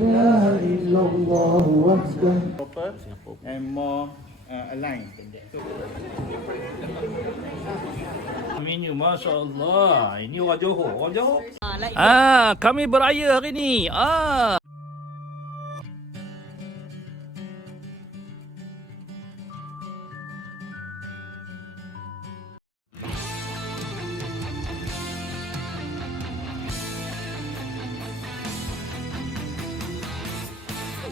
إله إلا الله وحده proper and more uh, aligned. So, Amin you Masya Allah Ini orang Johor Orang Johor Ah, kami beraya hari ni Ah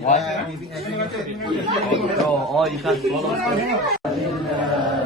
What? Oh, oh, you can't follow.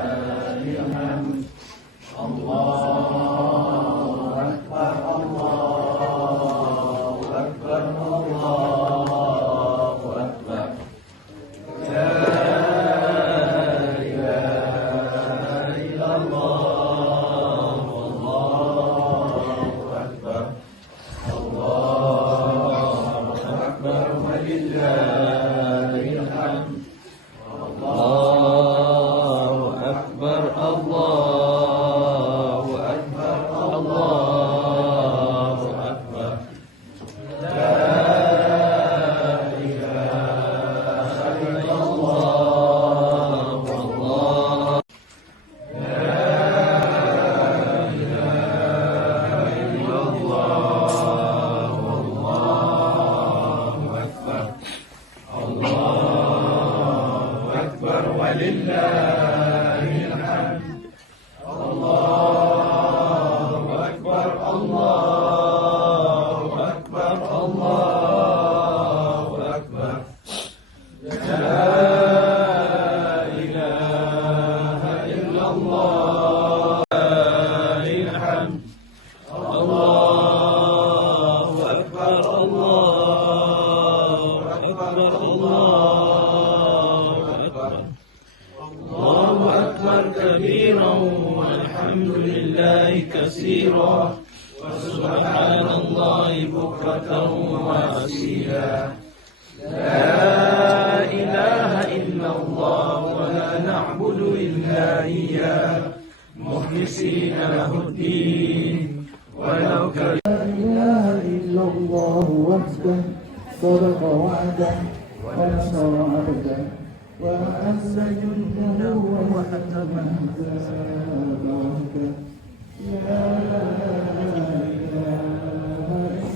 الله أكبر. كبيرا والحمد لله كثيرا. وسبحان الله بكرة وأصيلا. مخلصين له الدين. ولو كره لا إله إلا الله وحده صدق وعده ونصر عبده وأعز جنده وحكم أحزابه لا إله إلا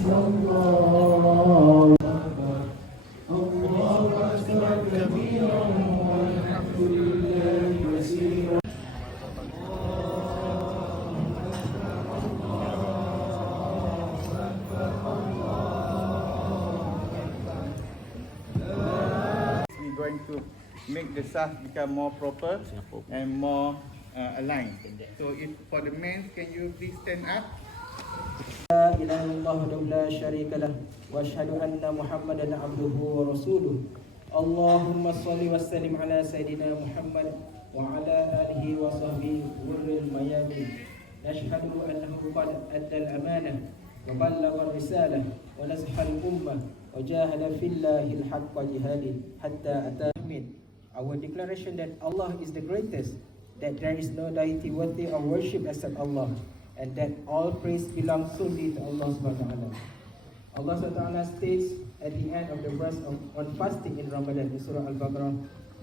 الله. to make the SAS become more proper Singapore. and more uh, aligned. So if for the men, can you please stand up? لا إله إلا الله لا شريك له وأشهد أن محمدا عبده ورسوله اللهم صل وسلم على سيدنا محمد وعلى آله وصحبه ور الميامين نشهد أنه قد أدى الأمانة وبلغ الرسالة ونصح الأمة وجاهد في الله الحق جهاده حتى أتاه Our declaration that Allah is the greatest, that there is no deity worthy of worship except Allah, and that all praise belongs solely to Allah subhanahu wa ta'ala. Allah subhanahu wa ta'ala states at the end of the verse on, on fasting in Ramadan in Surah Al-Baqarah,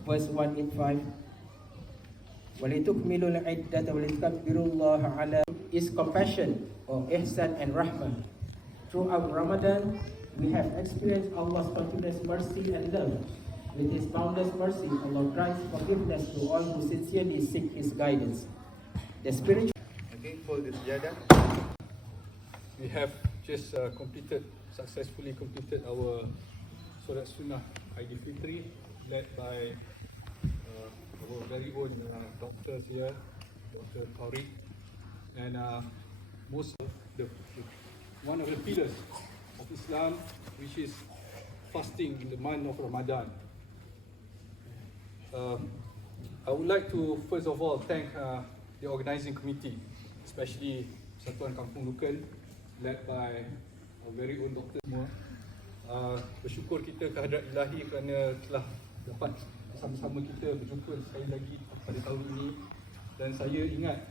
verse 185, وَلِتُكْمِلُوا الْعِدَّةَ وَلِتُكَبِّرُوا اللَّهَ عَلَى Is compassion or ihsan and rahmah. Throughout Ramadan, we have experienced Allah's continuous mercy and love. With His boundless mercy, Allah grants forgiveness to all who sincerely seek His guidance. The spiritual Okay, fold the sejadah. we have just uh, completed, successfully completed our Solat Sunnah Aidilfitri led by uh, our very own uh, doctors here, Dr. Tariq. And uh, most of the, one of the pillars of Islam, which is fasting in the month of Ramadan. Uh, I would like to first of all thank uh, the organising committee, especially Satuan Kampung Lukan, led by our very own doktor semua. Uh, bersyukur kita kehadrat ilahi kerana telah dapat sama-sama kita berjumpa sekali lagi pada tahun ini dan saya ingat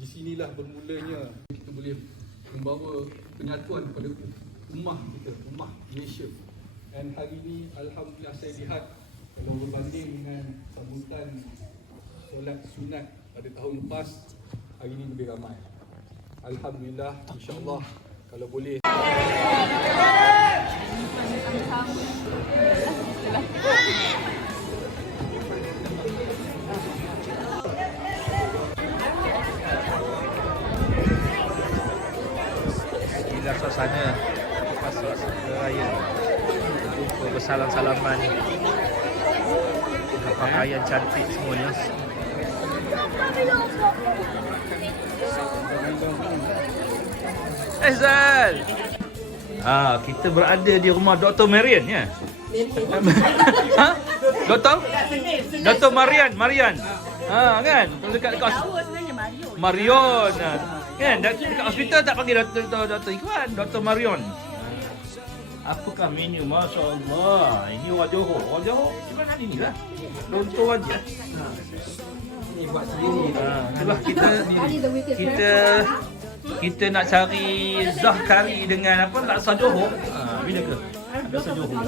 di sinilah bermulanya kita boleh membawa penyatuan kepada ummah kita, ummah Malaysia. Dan hari ini Alhamdulillah saya lihat kalau berbanding dengan sambutan solat sunat pada tahun lepas, hari ini lebih ramai. Alhamdulillah, insyaAllah kalau boleh Inilah suasana lepas suasana raya Jumpa bersalam-salaman pakaian cantik semuanya Zal Ah, kita berada di rumah Dr. Marian ya. ha? Doktor? Dr. Marian, Marian. Ha, kan? Dekat dekat Marion. Ha. Kan? Dekat hospital tak panggil Dr. Dr. Dr. Ikhwan, Dr. Marion. Apakah menu? Masya Allah. Ini orang Johor. Orang Johor cuma hari ni lah. Lontor aja. Ini buat sendiri. Ha, itulah kita kita kita nak cari zah kari dengan apa laksa Johor. Ha, bila ke? Laksa Johor.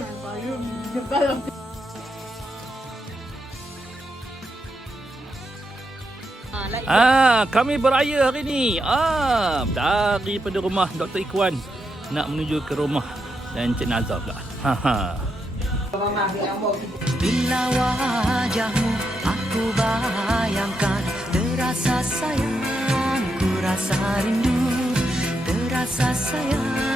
Ah, kami beraya hari ni. Ah, daripada rumah Dr. Ikwan nak menuju ke rumah dan Cik Nazar pula. Ha ha. Bila wajahmu aku bayangkan Terasa sayang, ku rasa rindu Terasa sayang